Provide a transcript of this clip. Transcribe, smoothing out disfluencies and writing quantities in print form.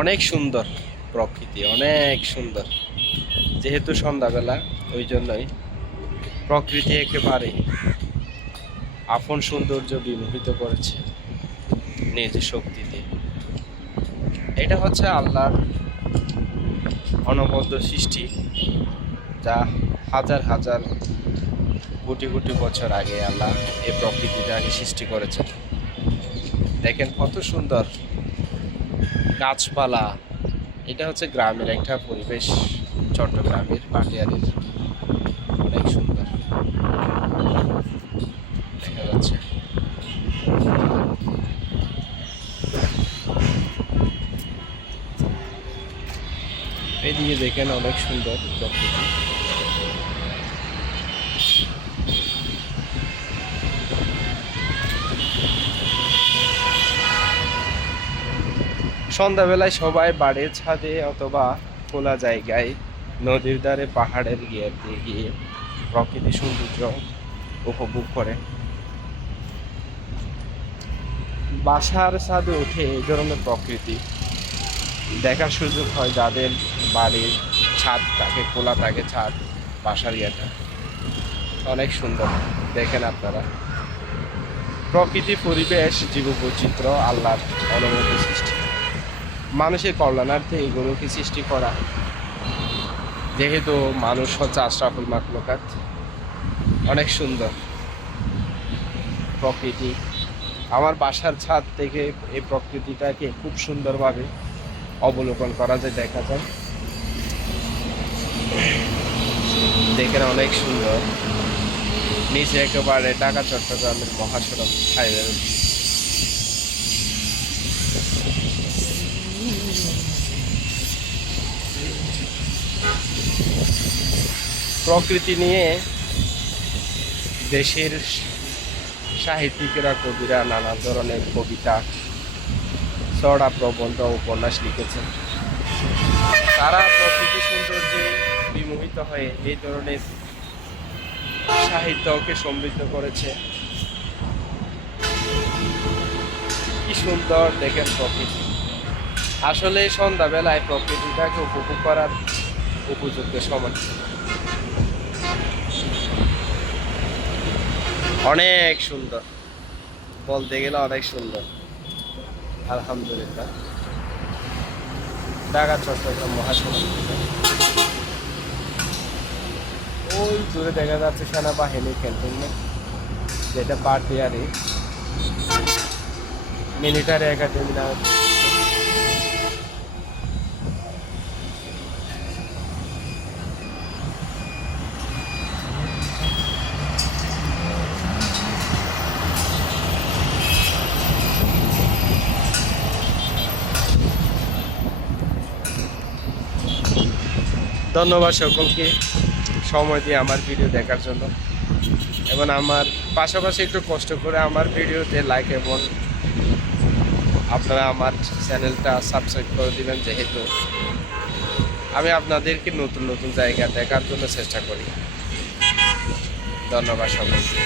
অনেক সুন্দর প্রকৃতি, অনেক সুন্দর। যেহেতু সন্ধ্যাবেলা, ওই জন্যই প্রকৃতি একেবারে আপন সৌন্দর্য বিমোহিত করেছে নিজ শক্তিতে। এটা হচ্ছে আল্লাহর অনবদ্য সৃষ্টি, যা হাজার হাজার কোটি কোটি বছর আগে আল্লাহ এই প্রকৃতিটাকে সৃষ্টি করেছেন। দেখেন কত সুন্দর গাছপালা। এটা হচ্ছে গ্রামের একটা পরিবেশ, চট্টগ্রামের পাটিয়ারির। অনেক সুন্দর দেখা যাচ্ছে। এইদিকে দেখেন অনেক সুন্দর প্রকৃতি। সন্ধ্যাবেলায় সবাই বাড়ির ছাদে অথবা খোলা জায়গায়, নদীর ধারে, পাহাড়ের দিয়ে গিয়ে প্রকৃতি সৌন্দর্য উপভোগ করে। বাসার ছাদে উঠে এই ধরনের প্রকৃতি দেখার সুযোগ হয় যাদের বাড়ির ছাদ থাকে, খোলা থাকে ছাদ, বাসার ইয়েটা অনেক সুন্দর। দেখেন আপনারা প্রকৃতি, পরিবেশ, জীববৈচিত্র্য আল্লাহর অনবদ্য সৃষ্টি। মানুষের কল্যাণার্থে এগুলোকে সৃষ্টি করা। যেহেতু মানুষ হচ্ছে আশরাফুল মাখলুকাত, অনেক সুন্দর প্রকৃতি। আমার বাসার ছাদ থেকে এই প্রকৃতিটাকে খুব সুন্দরভাবে অবলোকন করা যায়, দেখা যায়। দেখেন অনেক সুন্দর। নিচে একেবারে ঢাকা চট্টগ্রামের মহাসড়ক হাইওয়ে। প্রকৃতি নিয়ে দেশের সাহিত্যিকেরা, কবিরা নানা ধরনের কবিতা, ছড়া, প্রবন্ধ, উপন্যাস লিখেছেন। তারা প্রকৃতি সৌন্দর্যে বিমোহিত হয়ে এই ধরনের সাহিত্যকে সমৃদ্ধ করেছে। কি সুন্দর দেখেন প্রকৃতি। আসলে সন্ধ্যাবেলায় প্রকৃতিটাকে উপভোগ করার উপযুক্ত সময়। অনেক সুন্দর, বলতে গেলে অনেক সুন্দর। আলহামদুলিল্লাহ, ঢাকা চট্টগ্রাম মহাসড়ক। ওই দূরে দেখা যাচ্ছে সেনাবাহিনী ক্যান্টনমেন্ট, যেটা পাটিয়ারি মিলিটারি একাডেমি নাম। ধন্যবাদ সকলকে সময় দিয়ে আমার ভিডিও দেখার জন্য, এবং আমার পাশাপাশি একটু কষ্ট করে আমার ভিডিওতে লাইক এবং আপনারা আমার চ্যানেলটা সাবস্ক্রাইব করে দিবেন, যেহেতু আমি আপনাদেরকে নতুন নতুন জায়গা দেখার জন্য চেষ্টা করি। ধন্যবাদ সকলকে।